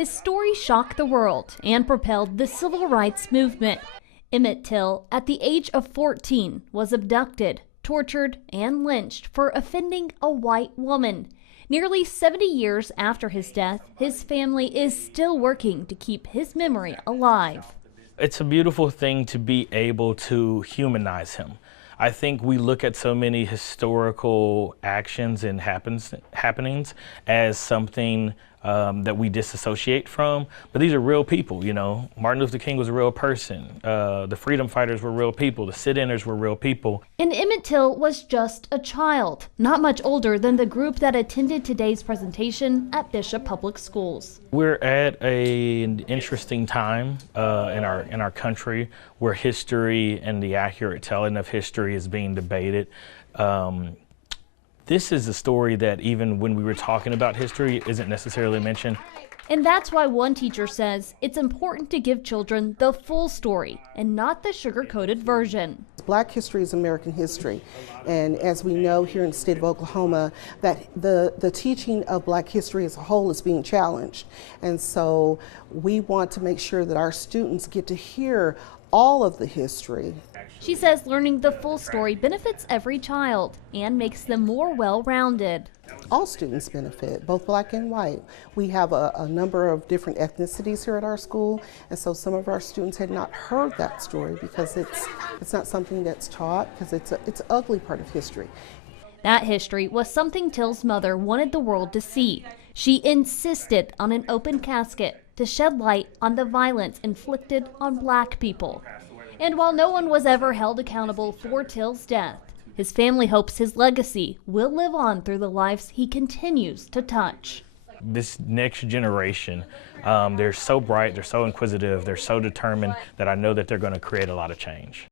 His story shocked the world and propelled the civil rights movement. Emmett Till, at the age of 14, was abducted, tortured, and lynched for offending a white woman. Nearly 70 years after his death, his family is still working to keep his memory alive. It's a beautiful thing to be able to humanize him. I think we look at so many historical actions and happenings as something that we disassociate from, but these are real people, you know. Martin Luther King was a real person. The freedom fighters were real people. The sit-inners were real people. And Emmett Till was just a child, not much older than the group that attended today's presentation at Bishop Public Schools. We're at an interesting time in our country where history and the accurate telling of history is being debated. This is a story that even when we were talking about history isn't necessarily mentioned. And that's why one teacher says it's important to give children the full story and not the sugar-coated version. Black history is American history, and as we know here in the state of Oklahoma, that the teaching of Black history as a whole is being challenged. And so we want to make sure that our students get to hear all of the history. She says learning the full story benefits every child and makes them more well-rounded. All students benefit, both Black and white. We have a number of different ethnicities here at our school, and so some of our students had not heard that story because it's not something that's taught, because it's an ugly part of history. That history was something Till's mother wanted the world to see. She insisted on an open casket to shed light on the violence inflicted on Black people. And while no one was ever held accountable for Till's death, his family hopes his legacy will live on through the lives he continues to touch. This next generation, they're so bright, they're so inquisitive, they're so determined that I know that they're going to create a lot of change.